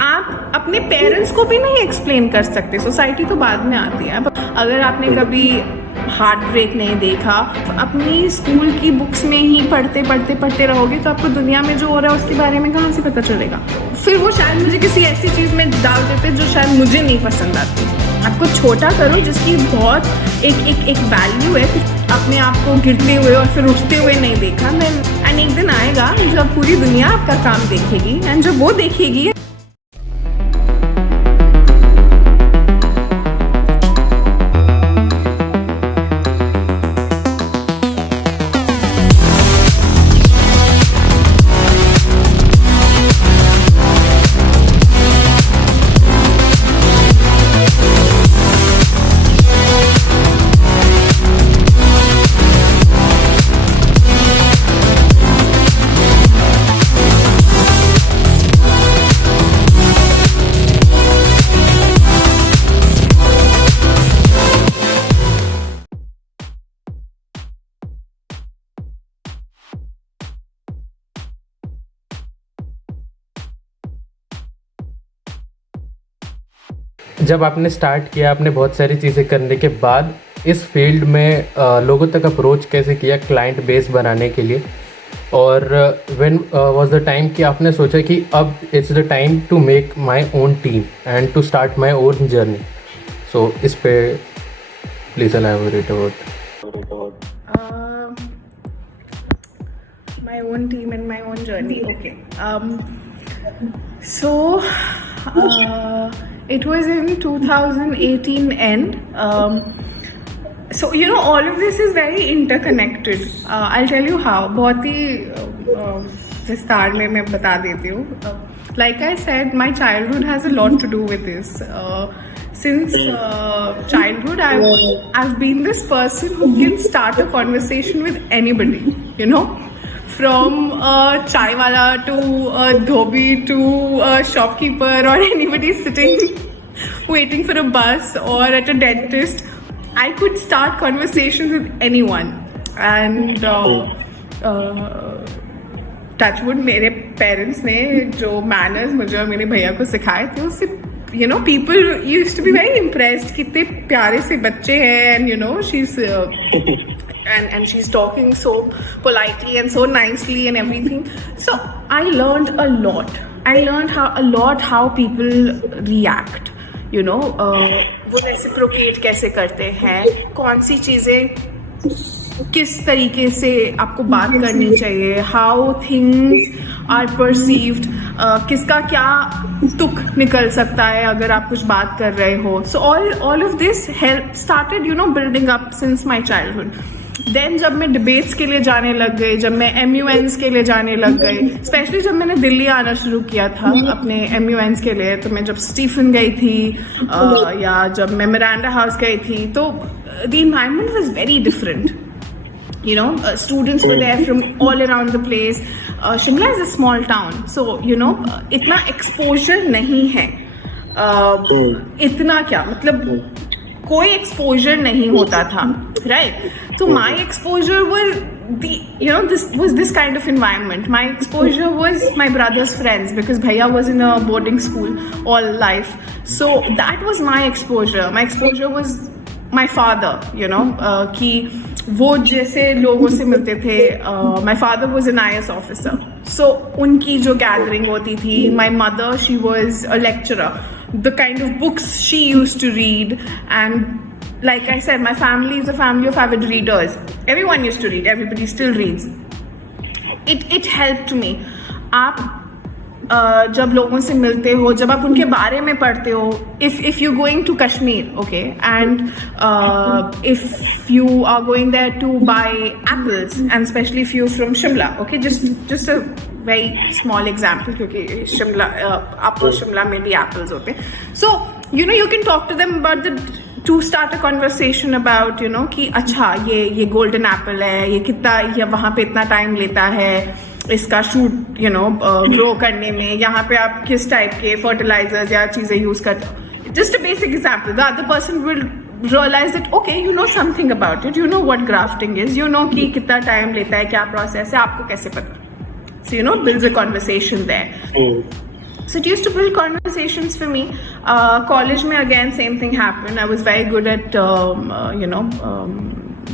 आप अपने पेरेंट्स को भी नहीं एक्सप्लेन कर सकते, सोसाइटी तो बाद में आती है। अगर आपने कभी हार्ट ब्रेक नहीं देखा, अपनी स्कूल की बुक्स में ही पढ़ते रहोगे तो आपको दुनिया में जो हो रहा है उसके बारे में कहाँ से पता चलेगा। फिर वो शायद मुझे किसी ऐसी चीज़ में डाल देते जो शायद मुझे नहीं पसंद आती। आपको छोटा करो जिसकी बहुत एक वैल्यू है। अपने आप को गिरते हुए और फिर उठते हुए नहीं देखा मैं। एंड एक दिन आएगा जब पूरी दुनिया आपका काम देखेगी, एंड जब वो देखेगी जब आपने स्टार्ट किया, आपने बहुत सारी चीज़ें करने के बाद इस फील्ड में लोगों तक अप्रोच कैसे किया क्लाइंट बेस बनाने के लिए, और व्हेन वाज द टाइम कि आपने सोचा कि अब it's the time to make my own team and to start my own journey. So इस पे please elaborate about my own team and my own journey. Okay. So it was in 2018 end. So you know all of this is very interconnected. I'll tell you how. बहुत ही विस्तार में मैं बता देती हूँ. Like I said, my childhood has a lot to do with this. Since childhood, I've been this person who can start a conversation with anybody. You know. From a chai wala to a dhobi to a shopkeeper or anybody sitting waiting for a bus or at a dentist, I could start conversations with anyone. And touchwood, मेरे parents ने जो manners मुझे और मेरे भैया को सिखाए थे उससे, you know, people used to be very impressed. कितने प्यारे से बच्चे हैं, and you know, she's and she's talking so politely and so nicely and everything. So I learned a lot. I learned how people react. You know, वो reciprocate कैसे करते हैं, कौन सी चीज़ें किस तरीके से आपको बात करनी चाहिए, how things are perceived, किसका क्या तुक निकल सकता है अगर आप कुछ बात कर रहे हो. So all of this started, you know, building up since my childhood. Then जब मैं डिबेट्स के लिए जाने लग गई, जब मैं MUNs के लिए जाने लग गई, स्पेशली जब मैंने दिल्ली आना शुरू किया था अपने MUNs के लिए, तो मैं जब स्टीफन गई थी या जब मैं मिरांडा हाउस गई थी, तो the environment was very different. You know, students were there from all around the place. Shimla is a small town, so you know, इतना exposure नहीं है. इतना क्या मतलब कोई एक्सपोजर नहीं होता था, right? So my exposure was this kind of environment. My exposure was my brother's friends because Bhaiya was in a boarding school all life. So that was my exposure. My exposure was my father, you know, कि वो जैसे लोगों से मिलते थे. My father was an IS officer. So उनकी जो gathering होती थी, my mother, she was a lecturer. The kind of books she used to read, and like I said, my family is a family of avid readers. Everyone used to read. Everybody still reads. It helped me. आप जब लोगों से मिलते हो, जब आप उनके बारे में पढ़ते हो, if you're going to Kashmir, okay, and if you are going there to buy apples, and especially if you're from Shimla, okay, just a very small example, क्योंकि शिमला आपको शिमला में भी apples होते हैं. So you know, you can talk to them about to start a conversation about, you know, कि अच्छा ये golden apple है, ये कितना, ये वहाँ पे इतना time लेता है इसका शूट, यू नो, ग्रो करने में, यहाँ पे आप किस टाइप के फर्टिलाइजर्स या चीज़ें यूज करते हो. Just a basic example. The other person will realize that okay, you know something about it, you know what grafting is, you know कि कितना टाइम लेता है, क्या प्रोसेस है, आपको कैसे पता. So you know, builds a conversation there. So it used to build conversations for me. College mein again same thing happened. I was very good at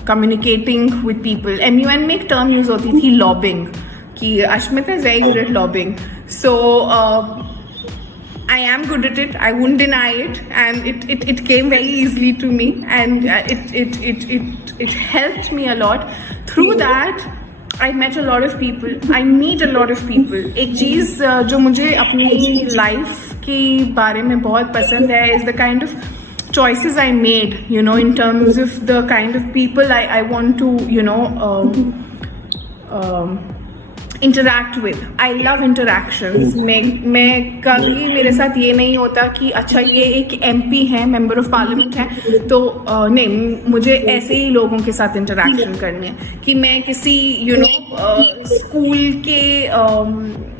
communicating with people. MUN में एक term use होती थी lobbying, कि Ashmita is very good at lobbying. So I am good at it. I wouldn't deny it, and it came very easily to me, and it helped me a lot. Through that, I met a lot of people. I meet a lot of people. एक चीज़ जो मुझे अपनी life के बारे में बहुत पसंद है is the kind of choices I made, in terms of the kind of people I want to, interact with. I love interactions. मैं कभी मेरे साथ ये नहीं होता कि अच्छा ये एक MP है, मेंबर ऑफ पार्लियामेंट है, तो नहीं, मुझे ऐसे ही लोगों के साथ इंटरेक्शन करनी है कि मैं किसी स्कूल के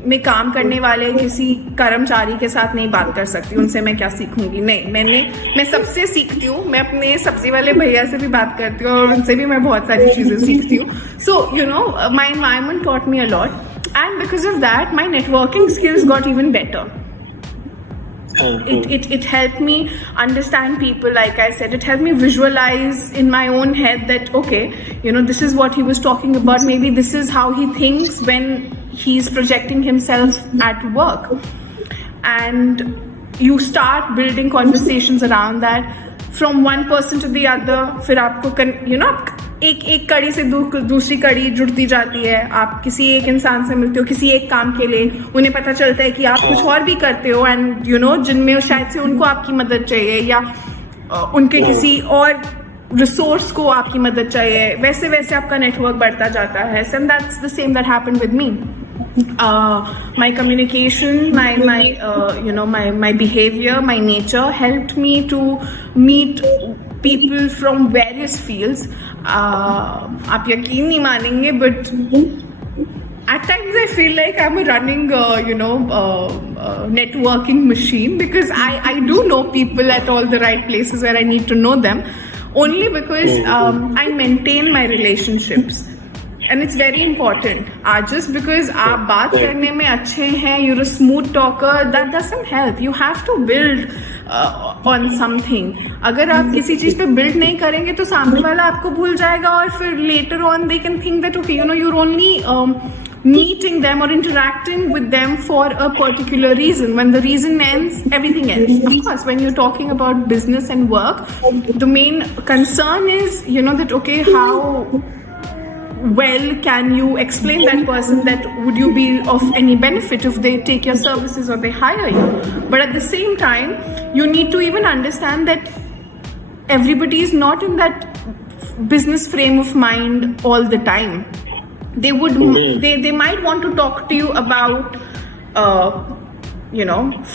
में काम करने वाले किसी कर्मचारी के साथ नहीं बात कर सकती, उनसे मैं क्या सीखूंगी? नहीं, मैं सबसे सीखती हूँ. मैं अपने सब्जी वाले भैया से भी बात करती हूँ और उनसे भी मैं बहुत सारी चीज़ें सीखती हूँ. So my environment taught me a lot, and because of that my networking skills got even better. It helped me understand people. Like I said, it helped me visualize in my own head that okay, this is what he was talking about. Maybe this is how he thinks when he's projecting himself at work. And you start building conversations around that from one person to the other. फिर आपको एक कड़ी से दूसरी कड़ी जुड़ती जाती है. आप किसी एक इंसान से मिलते हो किसी एक काम के लिए, उन्हें पता चलता है कि आप कुछ और भी करते हो, एंड जिनमें शायद से उनको आपकी मदद चाहिए या उनके किसी और रिसोर्स को आपकी मदद चाहिए. वैसे वैसे आपका नेटवर्क बढ़ता जाता है. And that's the same that happened with me. My communication, my behavior, my nature helped me to meet people from various fields. आप यकीन नहीं मानेंगे, but at times I feel like I'm running networking machine, because I do know people at all the right places where I need to know them, only because I maintain my relationships. And it's very important. Just because आप बात करने में अच्छे हैं, you're a smooth talker, that doesn't help. You have to build on something. अगर आप किसी चीज़ पे build नहीं करेंगे तो सामने वाला आपको भूल जाएगा, और फिर later on they can think that okay, you're only meeting them or interacting with them for a particular reason. When the reason ends, everything ends. Of course, when you're talking about business and work, the main concern is that okay, how well can you explain that person that would you be of any benefit if they take your services or they hire you. But at the same time, you need to even understand that everybody is not in that business frame of mind all the time. They might want to talk to you about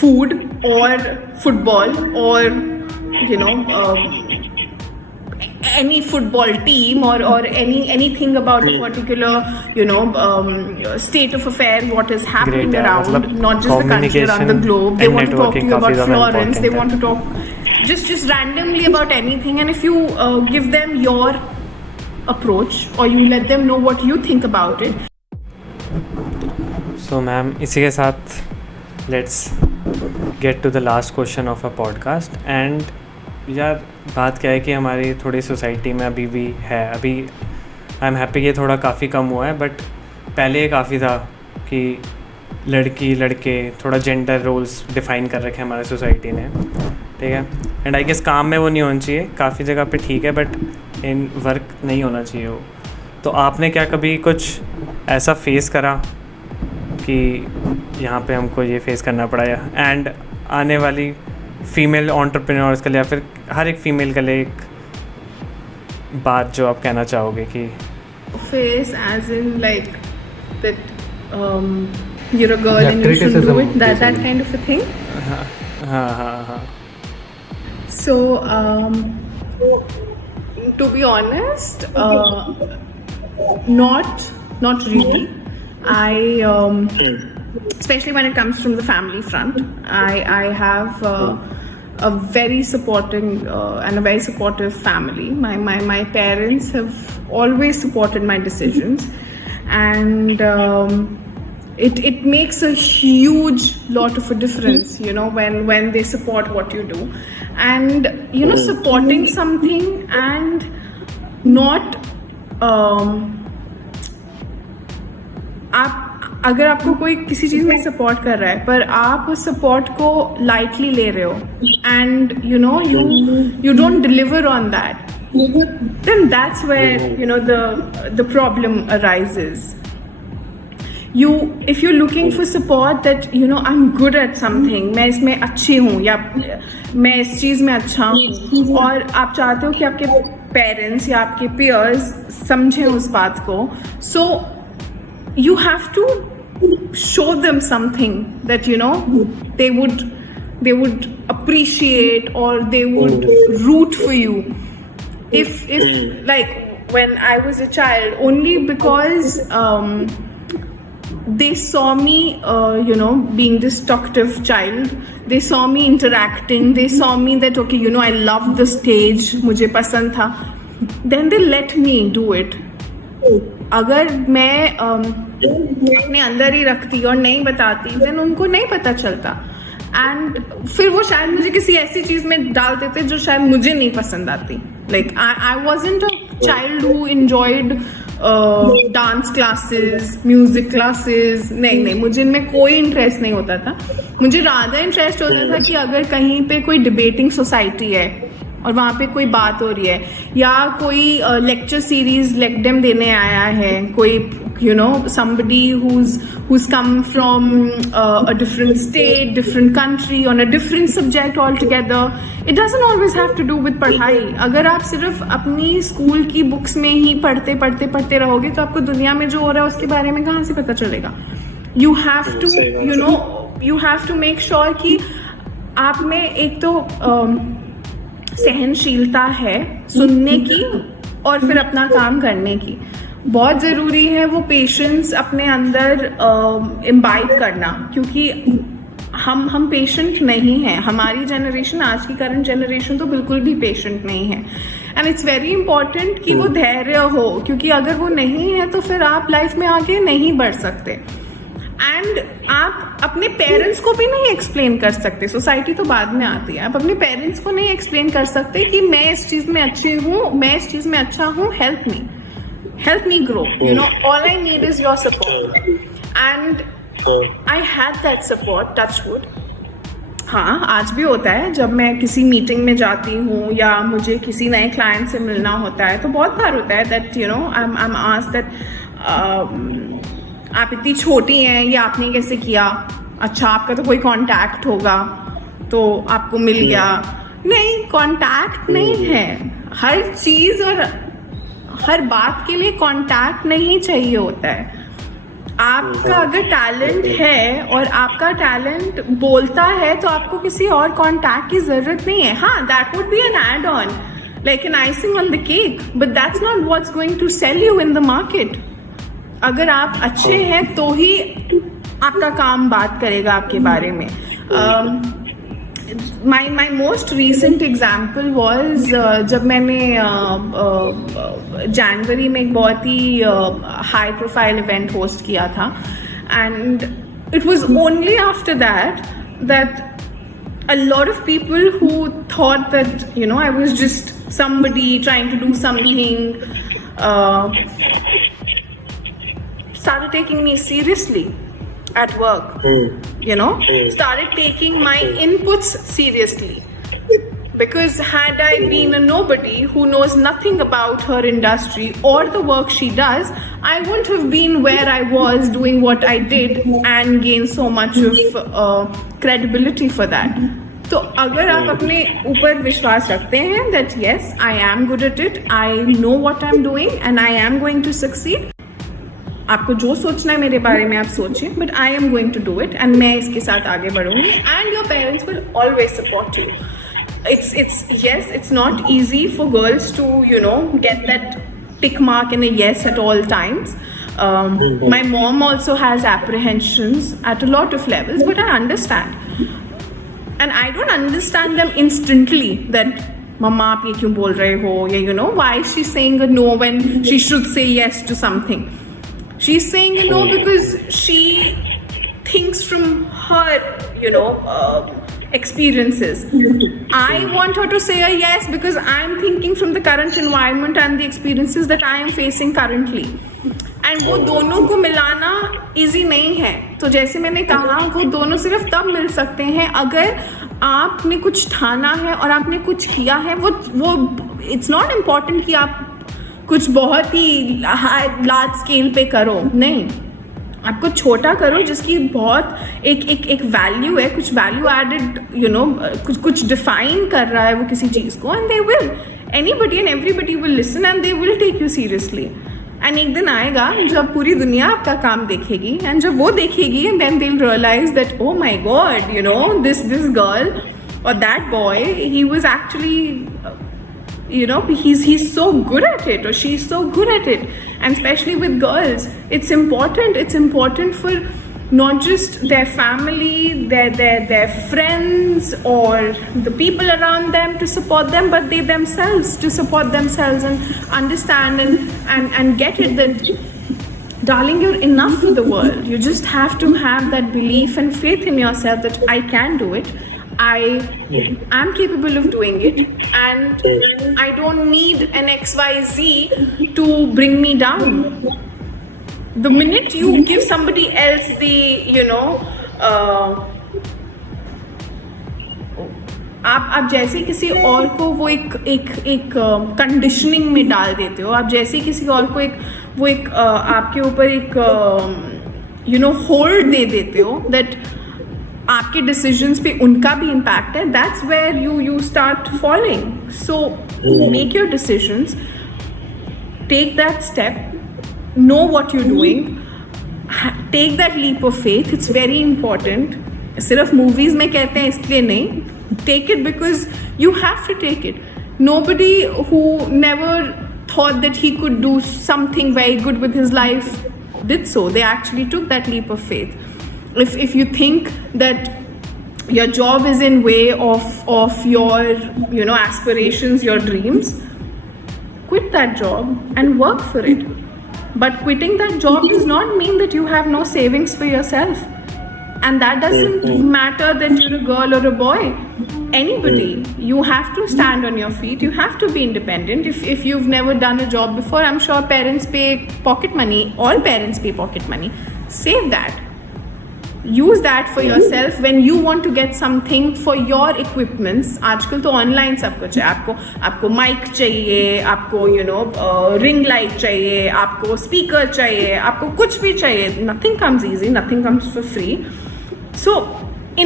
food or football or any football team or anything about a particular state of affair, what is happening around, not just the country, around the globe. They want to talk to you about Florence. They want to talk just randomly about anything, and if you give them your approach or you let them know what you think about it. So ma'am, इसी के साथ let's get to the last question of a podcast. And यार बात क्या है कि हमारी थोड़ी सोसाइटी में अभी भी है, अभी आई एम हैप्पी कि थोड़ा काफ़ी कम हुआ है, बट पहले काफ़ी था कि लड़की लड़के थोड़ा जेंडर रोल्स डिफ़ाइन कर रखे हैं हमारे सोसाइटी ने, ठीक है. एंड आई गेस काम में वो नहीं होना चाहिए, काफ़ी जगह पे ठीक है, बट इन वर्क नहीं होना चाहिए वो. तो आपने क्या कभी कुछ ऐसा फेस करा कि यहाँ पे हमको ये फेस करना पड़ा, एंड आने वाली फीमेल एंटरप्रेन्योर्स के लिए या फिर हर एक फीमेल के लिए एक बात जो आप कहना चाहोगे कि face as in like that you're a girl and you should do it, that kind of a thing. हाँ. So to be honest, not really. Especially when it comes from the family front, I have a very supporting and a very supportive family. My parents have always supported my decisions, and it makes a huge lot of a difference, you know, when they support what you do. And you know, supporting something and not आप अगर आपको कोई किसी चीज में support कर रहा है पर आप उस सपोर्ट को लाइटली ले रहे हो and you know you don't deliver on that, then that's where you know the problem arises. If you're looking for support that you know I'm good at something, मैं इसमें अच्छी हूँ या मैं इस चीज में अच्छा हूँ, और आप चाहते हो कि आपके पेरेंट्स या आपके peers समझें उस बात को, so you have to show them something that you know they would appreciate or they would root for you. If like when I was a child, only because they saw me you know being this talkative child, they saw me interacting, they saw me that okay you know I love the stage, मुझे पसंद था, then they let me do it. अगर मैं अपने अंदर ही रखती और नहीं बताती then उनको नहीं पता चलता, एंड फिर वो शायद मुझे किसी ऐसी चीज में डाल देते जो शायद मुझे नहीं पसंद आती. Like I wasn't a child who enjoyed dance classes, music classes, नहीं मुझे इनमें कोई इंटरेस्ट नहीं होता था. मुझे ज़्यादा इंटरेस्ट होता था कि अगर कहीं पे कोई डिबेटिंग सोसाइटी है और वहाँ पे कोई बात हो रही है या कोई लेक्चर सीरीज लेक्डेम देने आया है, कोई you know somebody who's come from a different state, different country, on a different subject altogether. It doesn't always have to do with पढ़ाई. अगर आप सिर्फ अपनी स्कूल की बुक्स में ही पढ़ते रहोगे तो आपको दुनिया में जो हो रहा है उसके बारे में कहाँ से पता चलेगा. You have to you have to make sure कि आप में एक तो सहनशीलता है सुनने की और फिर अपना काम करने की. बहुत ज़रूरी है वो पेशेंस अपने अंदर इम्बाइब करना, क्योंकि हम पेशेंट नहीं हैं. हमारी जनरेशन, आज की करंट जनरेशन तो बिल्कुल भी पेशेंट नहीं है. एंड इट्स वेरी इंपॉर्टेंट कि वो धैर्य हो, क्योंकि अगर वो नहीं है तो फिर आप लाइफ में आगे नहीं बढ़ सकते. एंड आप अपने पेरेंट्स को भी नहीं एक्सप्लेन कर सकते, सोसाइटी तो बाद में आती है, आप अपने पेरेंट्स को नहीं एक्सप्लेन कर सकते कि मैं इस चीज़ में अच्छी हूँ, मैं इस चीज़ में अच्छा हूँ, help me grow, you know, all I need is your support. And I had that support, touch wood. हाँ, आज भी होता है जब मैं किसी मीटिंग में जाती हूँ या मुझे किसी नए क्लाइंट से मिलना होता है तो बहुत बार होता है that you know I'm asked that आप इतनी छोटी हैं, ये आपने कैसे किया, अच्छा आपका तो कोई कांटेक्ट होगा तो आपको मिल गया. नहीं, कांटेक्ट नहीं है. हर चीज़ और हर बात के लिए कांटेक्ट नहीं चाहिए होता है. आपका अगर टैलेंट है और आपका टैलेंट बोलता है तो आपको किसी और कांटेक्ट की जरूरत नहीं है. हाँ, that would be an add on, like an icing on the cake, but that's not what's going to sell you in the market. अगर आप अच्छे हैं तो ही आपका काम बात करेगा आपके बारे में. My most recent example was जब मैंने जनवरी में एक बहुत ही हाई प्रोफाइल इवेंट होस्ट किया था, and it was only after that a lot of people who thought that you know I was just somebody trying to do something started taking me seriously at work. You know, started taking my inputs seriously, because had I been a nobody who knows nothing about her industry or the work she does, I wouldn't have been where I was doing what I did and gained so much of credibility for that. तो अगर आप अपने ऊपर विश्वास रखते हैं that yes, I am good at it, I know what I'm doing and I am going to succeed, आपको जो सोचना है मेरे बारे में आप सोचिए, but I am going to do it and मैं इसके साथ आगे बढ़ूंगी. And your parents will always support you. It's not easy for girls to you know get that tick mark in a yes at all times. My mom also has apprehensions at a lot of levels, but I understand, and I don't understand them instantly that mama आप ये क्यों बोल रहे हो, या you know why is she saying a no when she should say yes to something. She's saying no because she things from her, experiences. I want her to say a yes because I'm thinking from the current environment and the experiences that I am facing currently. And वो दोनों को मिलाना easy नहीं है. तो जैसे मैंने कहा, वो दोनों सिर्फ तब मिल सकते हैं अगर आपने कुछ ठाना है और आपने कुछ किया है. वो इट्स नॉट इम्पॉर्टेंट कि आप कुछ बहुत ही लार्ज स्केल पे करो, नहीं, आप कुछ छोटा करो जिसकी बहुत एक वैल्यू है, कुछ वैल्यू एडेड कुछ डिफाइन कर रहा है वो किसी चीज़ को. And they will, anybody and everybody will listen and they will take you seriously. And एक दिन आएगा जब पूरी दुनिया आपका काम देखेगी, एंड जब वो देखेगी and then they will realise that oh my God, this girl or that boy, he was actually he's so good at it, or she's so good at it. And especially with girls, it's important for not just their family, their friends or the people around them to support them, but they themselves to support themselves and understand and get it that, darling, you're enough for the world. You just have to have that belief and faith in yourself that I can do it. I am capable of doing it, and I don't need an XYZ to bring me down. The minute you give somebody else the आप जैसे किसी और को वो एक conditioning में डाल देते हो, आप जैसे किसी और को एक आपके ऊपर एक होल्ड दे देते हो दैट आपके डिसीजंस पे उनका भी इम्पैक्ट है. That's where you start following. So make your decisions, take that step, know what you're doing, take that leap of faith. It's very important. सिर्फ movies में कहते हैं इसलिए नहीं, take it because you have to take it. Nobody who never thought that he could do something very good with his life did so. They actually took that leap of faith. If you think that your job is in way of your aspirations, your dreams, quit that job and work for it. But quitting that job does not mean that you have no savings for yourself. And that doesn't matter that you're a girl or a boy. Anybody, you have to stand on your feet. You have to be independent. If you've never done a job before, I'm sure parents pay pocket money. All parents pay pocket money. Save that. Use that for yourself when you want to get something for your equipments. आजकल तो online सब कुछ है. आपको mic चाहिए, आपको ring light चाहिए, आपको स्पीकर चाहिए, आपको कुछ भी चाहिए. Nothing comes easy, nothing comes for free. So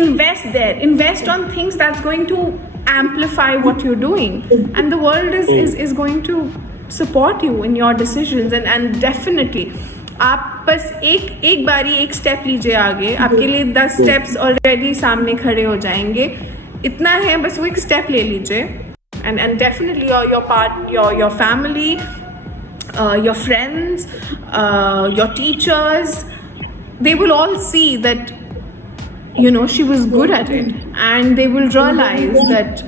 invest there. Invest on things that's going to amplify what you're doing, and the world is going to support you in your decisions. And definitely आप बस एक बारी एक step लीजिए आगे, आपके लिए 10 steps already सामने खड़े हो जाएंगे. इतना है, बस वो एक स्टेप ले लीजिए. And definitely your family, your friends, your teachers, they will all see that she was good at it, and they will realize that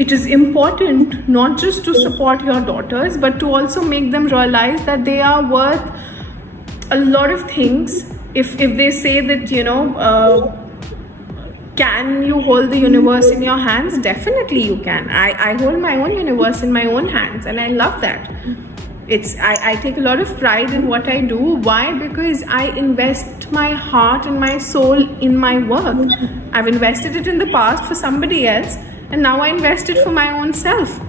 it is important not just to support your daughters, but to also make them realize that they are worth a lot of things. If they say that can you hold the universe in your hands? Definitely you can. I hold my own universe in my own hands, and I love that. I take a lot of pride in what I do. Why? Because I invest my heart and my soul in my work. I've invested it in the past for somebody else, and now I invest it for my own self.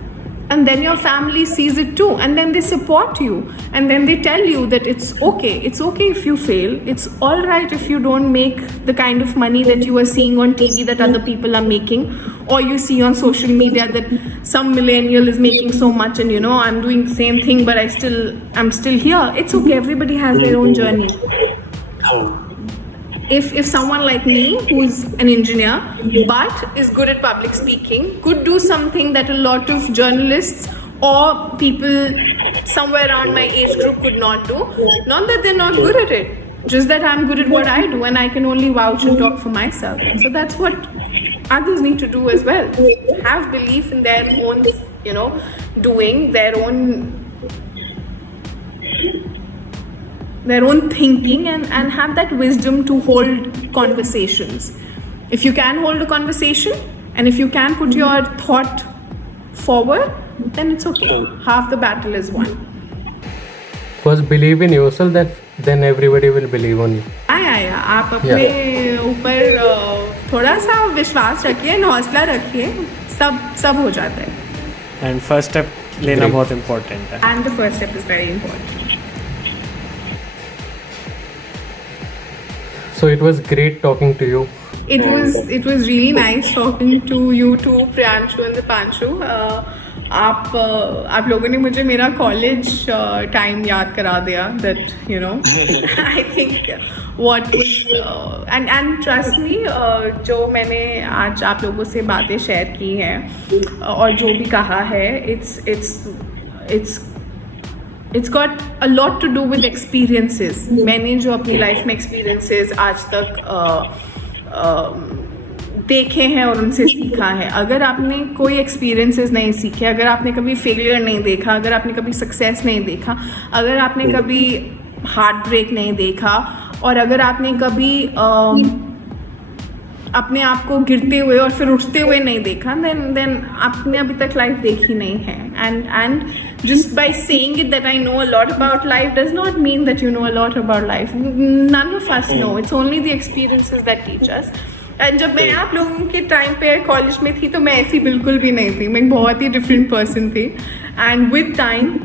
And then your family sees it too, and then they support you, and then they tell you that it's okay if you fail, it's all right if you don't make the kind of money that you are seeing on TV that other people are making, or you see on social media that some millennial is making so much, and I'm doing the same thing, but I'm still here. It's okay, everybody has their own journey. If someone like me, who's an engineer but is good at public speaking, could do something that a lot of journalists or people somewhere around my age group could not do, not that they're not good at it, just that I'm good at what I do, and I can only vouch and talk for myself. So that's what others need to do as well. Have belief in their own, doing their own their own thinking and have that wisdom to hold conversations. If you can hold a conversation and if you can put your thought forward, then it's okay. Half the battle is won. First believe in yourself, then everybody will believe on you. या आप अपने ऊपर थोड़ा सा विश्वास रखिए, हौसला रखिए, सब हो जाता है. एंड फर्स्ट स्टेप लेना बहुत इम्पोर्टेंट है. And the first step is very important. So it was great talking to you. It was really nice talking to you too, Priyanshu and Dipanshu. आप लोगों ने मुझे मेरा कॉलेज टाइम याद करा दिया. That you know I think what was and trust me, जो मैंने आज आप लोगों से बातें शेयर की हैं और जो भी कहा है, it's got a lot to do with experiences. मैंने जो अपनी लाइफ में experiences आज तक देखे हैं और उनसे सीखा है. अगर आपने कोई एक्सपीरियंसेस नहीं सीखे, अगर आपने कभी फेलियर नहीं देखा, अगर आपने कभी सक्सेस नहीं देखा, अगर आपने कभी हार्ट ब्रेक नहीं देखा, और अगर आपने कभी अपने आप को गिरते हुए और फिर उठते हुए नहीं देखा, then आपने अभी तक लाइफ देखी नहीं है. And just by saying it that I know a lot about life does not mean that you know a lot about life. None of us know. It's only the experiences that teach us. And जब मैं आप लोगों के time पे college में थी तो मैं ऐसी बिल्कुल भी नहीं थी. मैं एक बहुत ही डिफरेंट पर्सन थी. And with time,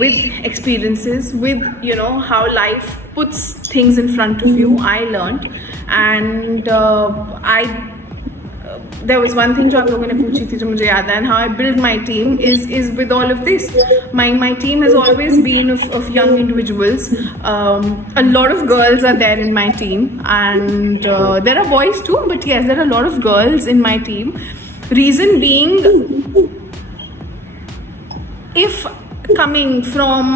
with experiences, with you know how life puts things in front of you, I learned. And there was one thing जो आप लोगों ने पूछी थी जो मुझे याद है, and how I build my team is with all of this. My team has always been of young individuals. A lot of girls are there in my team, and there are boys too, but yes, there are a lot of girls in my team. Reason being, if coming from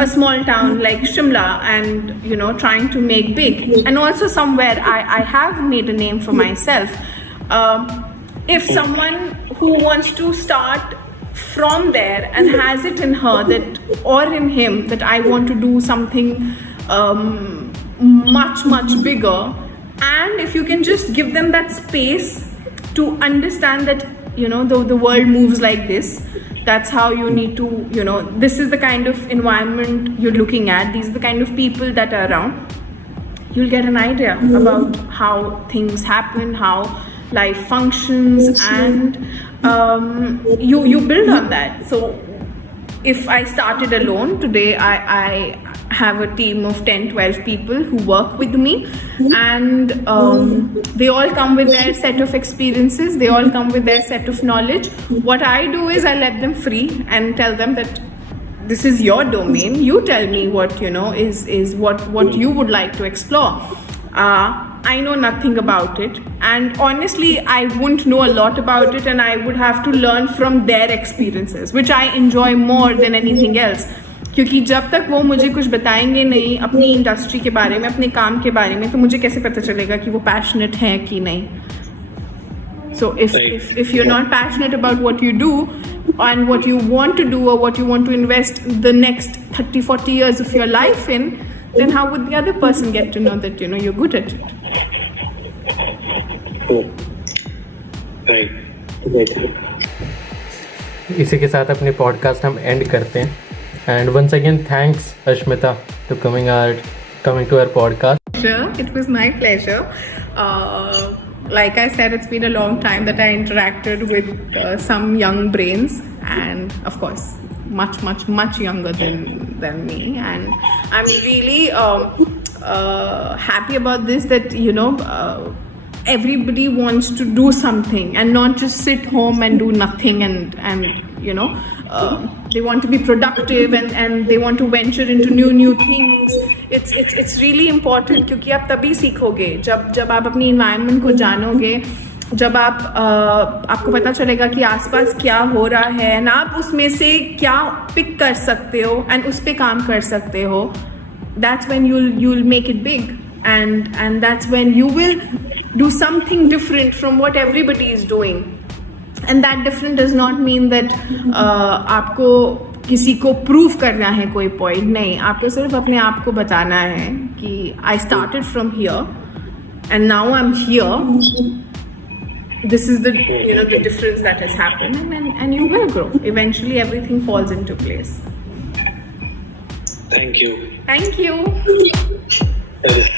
a small town like Shimla and you know trying to make big, and also somewhere I have made a name for myself. If someone who wants to start from there and has it in her that, or in him, that I want to do something much bigger, and if you can just give them that space to understand that you know the world moves like this, that's how you need to, you know, this is the kind of environment you're looking at, these are the kind of people that are around, you'll get an idea about how things happen, how life functions, and you build on that. So if I started alone, today I have a team of 10-12 people who work with me, and they all come with their set of experiences, they all come with their set of knowledge. What I do is I let them free and tell them that this is your domain, you tell me what you know is what you would like to explore. I know nothing about it, and honestly I wouldn't know a lot about it, and I would have to learn from their experiences, which I enjoy more than anything else. क्योंकि जब तक वो मुझे कुछ बताएंगे नहीं अपनी industry के बारे में, अपने काम के बारे में, तो मुझे कैसे पता चलेगा कि वो पैशनेट हैं कि नहीं. So if you're not passionate about what you do and what you want to do, or what you want to invest the next 30-40 years of your life in, then how would the other person get to know that you know you're good at it? इसी के साथ अपने podcast हम and करते हैं. And once again, thanks Ashmita to coming to our podcast. Sure, it was my pleasure. Like I said, it's been a long time that I interacted with some young brains, and of course much younger than me, and I'm really happy about this, that you know everybody wants to do something and not just sit home and do nothing, and you know they want to be productive, and they want to venture into new things. It's really important, क्योंकि आप तभी सीखोगे जब आप अपनी environment को जानोगे, जब आपको पता चलेगा कि आसपास क्या हो रहा है, ना आप उसमें से क्या पिक कर सकते हो एंड उस पे काम कर सकते हो. That's when you'll make it big, and that's when you will do something different from what everybody is doing. And that different does not mean that आपको किसी को प्रूव करना है कोई पॉइंट नहीं, आपको सिर्फ अपने आप को बताना है कि I started from here and now I am here. This is the the difference that has happened, and you will grow. Eventually, everything falls into place. Thank you. Thank you.